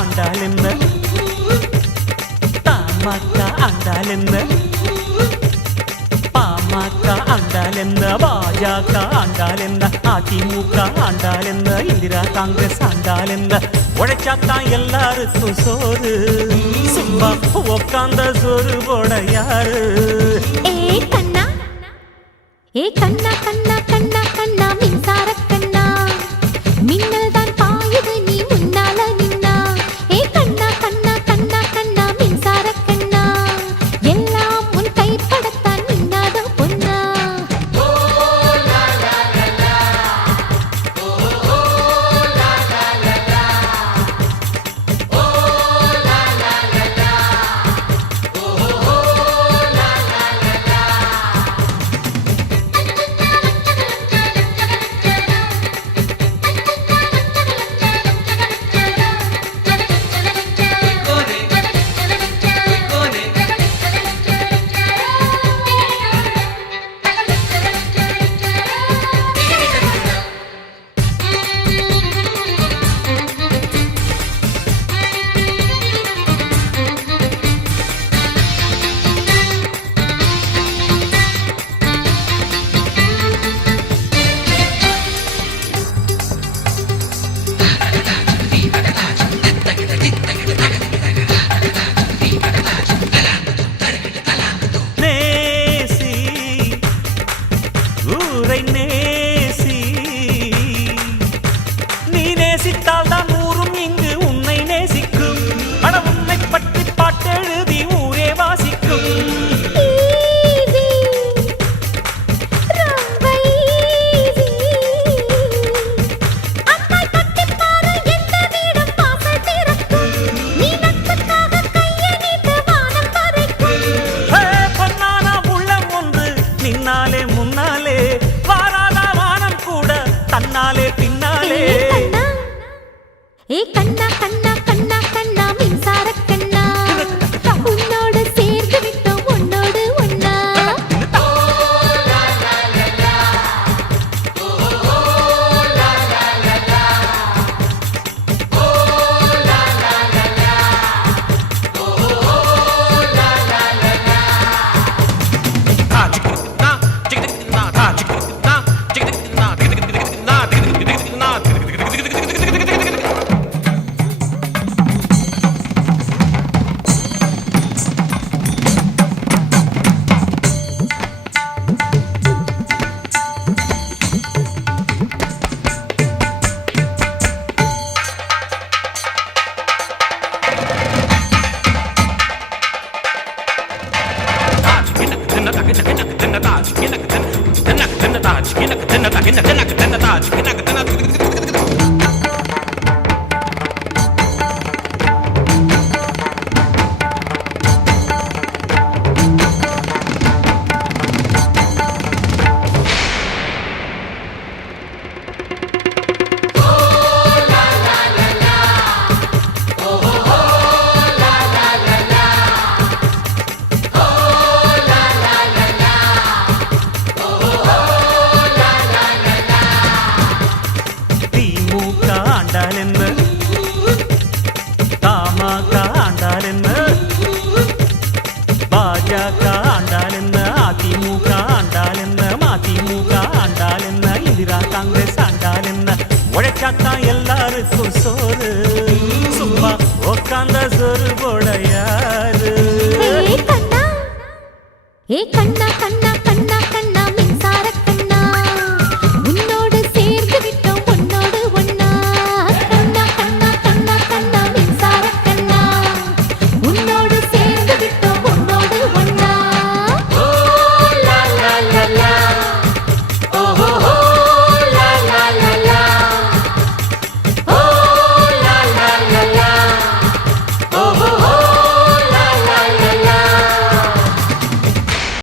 ஆண்டால் என்ன, தமாக ஆண்டால் என்ன, பாமக ஆண்டால் என்ன, பாஜக ஆண்டால் என்ன, அதிமுக ஆண்டால் என்ன, இந்திரா காங்கிரஸ் ஆண்டால் என்ன, உழைச்சாத்தான் எல்லாருக்கும் சோறு, சும்மா உக்காந்த சோறு போட யாரு? கண்ணா கண்ணா கண்ணா கண்ணா கண்ணா மின்சார கண்ணா, மின்னல் தான் பாயுது நீ முன்னால நின்னா. கண்ணா கண்ணா கண்ணா கண்ணா மின்சார கண்ணா, எல்லாம் உன் கைப்படத்தான் மின்னாத பொன்னா. கண்ணா கண்ணா கண்ணா கண்ணா மின்சார கண்ணா, உன்னோடு சேர்ந்து விட்டோம் உன்னோடு ஒன்னா. பாஜக ஆண்டால் என்ன, அதிமுக ஆண்டால் என்ன, மதிமுக ஆண்டால் என்ன, இந்திரா காங்கிரஸ் ஆண்டால் என்ன, உழைச்சாத்தான் எல்லாருக்கும் சோறு, சும்மா உக்காந்த சோறு போட யாரு? கண்ணா கண்ணா கண்ணா